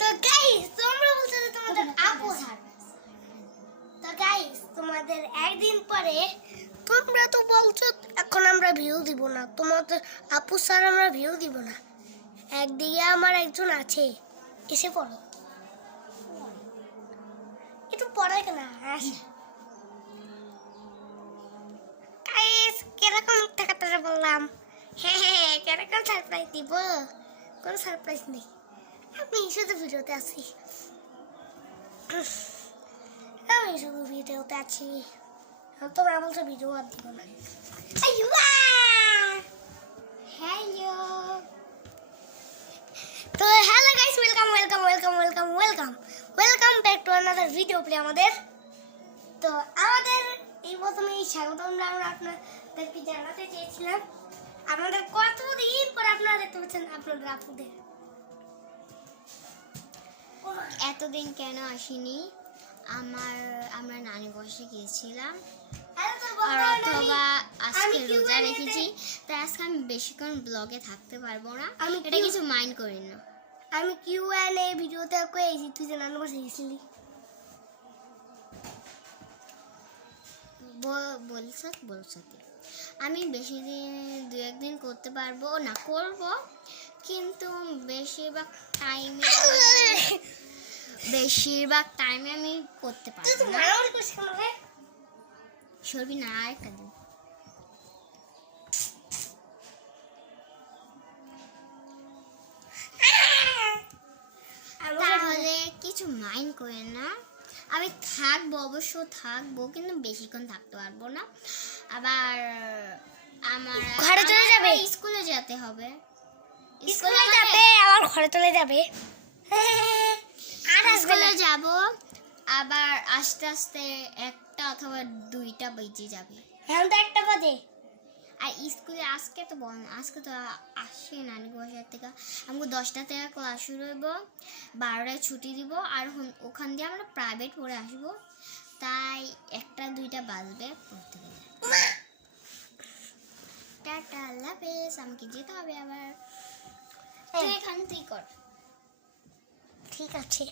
তো গাইস তোমরা বলছো যে তোমাদের আপু তো গাইস তোমাদের একদিন পরে তোমরা তো বলছো এখন আমরা ভিউ দিব না, তোমাদের আপু স্যার আমরা ভিউ দিব না। একদিকে আমার একজন আছে, এসে পড়ো একটু পড়ায় কেন। গাইস কিরকম টাকা বললাম, হ্যাঁ কিরকম সারপ্রাইজ দিব? কোনো সারপ্রাইজ নেই, আমি শুধু ভিডিওতে আছি, আমি শুধু ভিডিওতে আছি। তোমরা বলছো ভিডিও আর দিব না। হ্যালো তো hello guys, welcome welcome welcome welcome welcome welcome back to another video play আমাদের। তো আমাদের এই প্রথমেই স্বাগত আমরা আপনাদেরকে জানাতে চেয়েছিলাম আমাদের কতদিন পর আপনারা দেখতে পাচ্ছেন আপনাদের আপুদের। এতদিন কেন আসিনি? আমরা নানি বসে গিয়েছিলাম, অথবা আজকে রোজা রেখেছি, তাই আজকে আমি বেশিক্ষণ ব্লগে থাকতে পারবো না। এটা কিছু মাইন্ড করি না। আমি কিউএনএ ভিডিওতে কইছি তুই যে নানু বসে গেছিলি। বলছ আমি বেশি দিন দু একদিন করতে পারবো না, করব, কিন্তু বেশিরভাগ টাইমে আমি করতে পারবো না। সরবি না আরেকটা দিন। তাহলে কিছু মাইন্ড করেন না, আমি থাকবো, অবশ্য থাকবো, কিন্তু বেশিক্ষণ থাকতে পারবো না। আবার আমার ঘরে চলে যাবে, স্কুলে যেতে হবে। স্কুলে যাবে আবার ঘরে চলে যাবে, আর স্কুলে যাব, আবার আস্তে আস্তে 1টা অথবা 2টা বেজে যাবে। এখন তো 1টা বাজে। আর স্কুলে আজকে তো আসে নানি বাসার থেকে, আমাকে 10টা থেকে ক্লাস শুরু হইব, 12টায় ছুটি দিব, আর ওখান দিয়ে আমরা প্রাইভেট পড়ে আসবো, তাই 1টা 2টা বাজবে পড়তে গেলে। টাটা, আল্লাহ হাফেজ, আমাকে যেতে হবে আবার। তুই কর। ঠিক আছে।